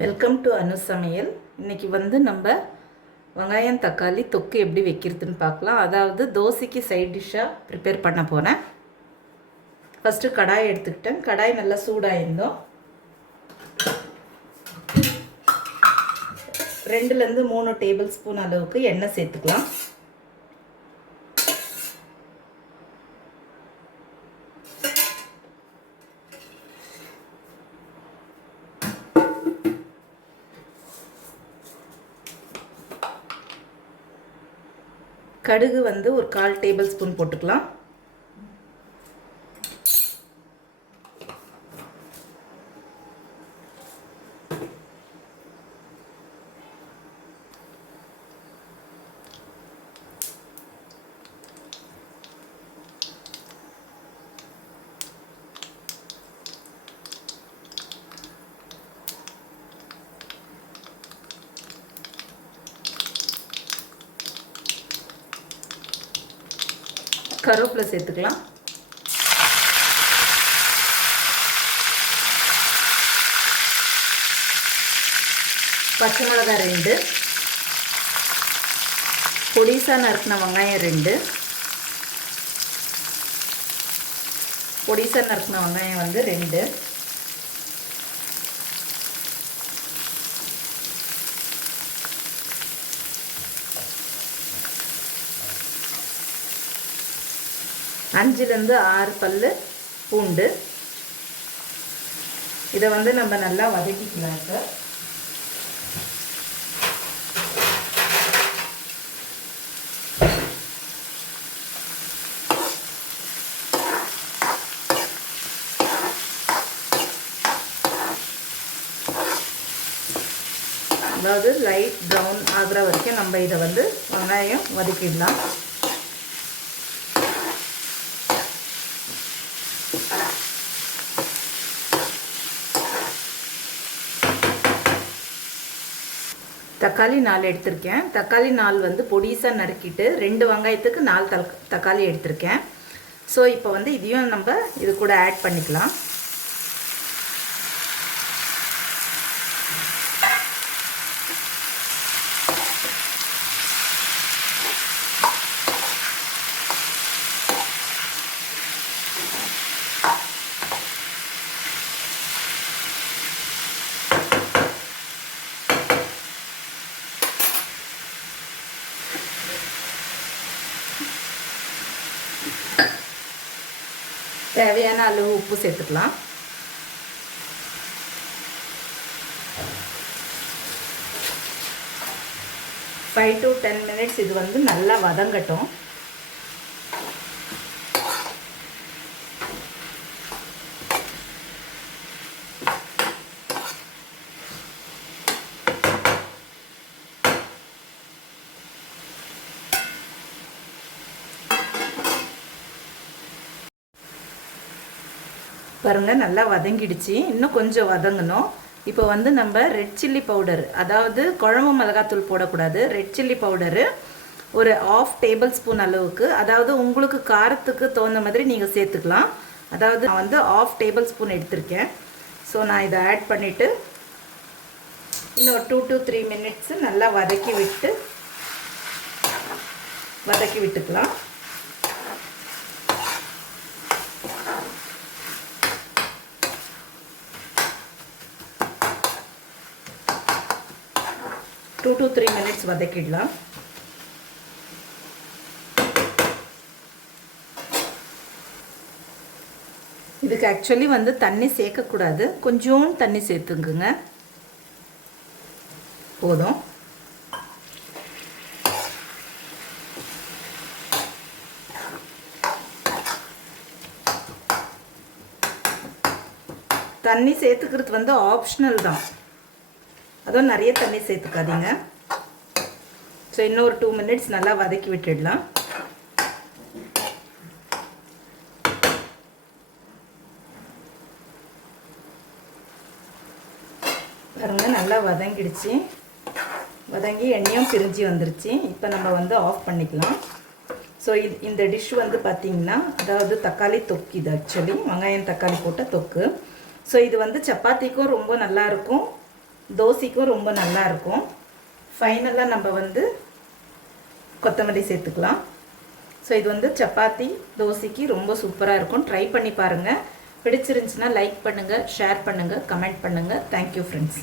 Welcome to அனு சமையல். இன்றைக்கி நம்ம வெங்காயம் தக்காளி தொக்கு எப்படி வைக்கிறதுன்னு பார்க்கலாம். அதாவது தோசைக்கு சைட் டிஷ்ஷாக ப்ரிப்பேர் பண்ண போகிறேன். ஃபஸ்ட்டு கடாய் எடுத்துக்கிட்டேன். கடாய் நல்லா சூடாயிருந்தோம். 2லேருந்து 3 டேபிள் ஸ்பூன் அளவுக்கு எண்ணெய் சேர்த்துக்கலாம். கடுகு ஒரு 1/4 டேபிள் ஸ்பூன் போட்டுக்கலாம். கருவேப்பிலை சேர்த்துக்கலாம். பச்சை மிளகாய் 2, பொடிசா நறுக்கின வெங்காயம் 2, பொடிசா நறுக்கின வெங்காயம் 2, அஞ்சுலேருந்து 6 பல்லு பூண்டு. இதை நம்ம நல்லா வதக்கிக்கலாம். இப்போ அதாவது லைட் ப்ரௌன் ஆகிற வரைக்கும் நம்ம இதை வெங்காயம் வதக்கிடலாம். தக்காளி 4 எடுத்திருக்கேன். தக்காளி 4 பொடிசாக நறுக்கிட்டு 2 வெங்காயத்துக்கு 4 தக்காளி எடுத்திருக்கேன். ஸோ இப்போ இதையும் நம்ம இது கூட ஆட் பண்ணிக்கலாம். தேவையான அளவு உப்பு சேர்த்துக்கலாம். ஃபைவ் டு 10 மினிட்ஸ் இது நல்லா வதங்கட்டும். பாருங்கள், நல்லா வதங்கிடுச்சு. இன்னும் கொஞ்சம் வதங்கணும். இப்போ நம்ம ரெட் சில்லி பவுடர், அதாவது குழம்பு மிளகாத்தூள் போடக்கூடாது. ரெட் சில்லி பவுடரு ஒரு 1/2 டேபிள் ஸ்பூன் அளவுக்கு, அதாவது உங்களுக்கு காரத்துக்கு தகுந்த மாதிரி நீங்கள் சேர்த்துக்கலாம். அதாவது நான் 1/2 டேபிள் ஸ்பூன் எடுத்திருக்கேன். ஸோ நான் இதை ஆட் பண்ணிவிட்டு இன்னும் 2 to 3 மினிட்ஸு நல்லா வதக்கி விட்டுக்கலாம். டூ to 3 மினிட்ஸ் வதக்கிடலாம். இதுக்கு ஆக்சுவலி தண்ணி சேர்க்கக்கூடாது. கொஞ்சம் தண்ணி சேர்த்துக்குங்க, போதும். தண்ணி சேர்த்துக்கிறது ஆப்ஷனல் தான். அதுவும் நிறைய தண்ணி சேர்த்துக்காதீங்க. ஸோ இன்னும் ஒரு 2 மினிட்ஸ் நல்லா வதக்கி விட்டுடலாம். பாருங்க, நல்லா வதங்கிடுச்சு. வதங்கி எண்ணெயும் பிரிஞ்சு வந்துருச்சு. இப்போ நம்ம ஆஃப் பண்ணிக்கலாம். ஸோ இந்த டிஷ் பார்த்திங்கன்னா, அதாவது தக்காளி தொக்கு. இது ஆக்சுவலி வெங்காயம் தக்காளி போட்ட தொக்கு. ஸோ இது சப்பாத்திக்கும் ரொம்ப நல்லாயிருக்கும். தோசைக்கும் ரொம்ப நல்லா இருக்கும். ஃபைனலாக நம்ம வந்து கொத்தமல்லி சேர்த்துக்கலாம். ஸோ இது வந்து சப்பாத்தி தோசைக்கு ரொம்ப சூப்பராக இருக்கும். ட்ரை பண்ணி பாருங்கள். பிடிச்சிருந்துச்சுன்னா லைக் பண்ணுங்கள், ஷேர் பண்ணுங்கள், கமெண்ட் பண்ணுங்கள். Thank you friends.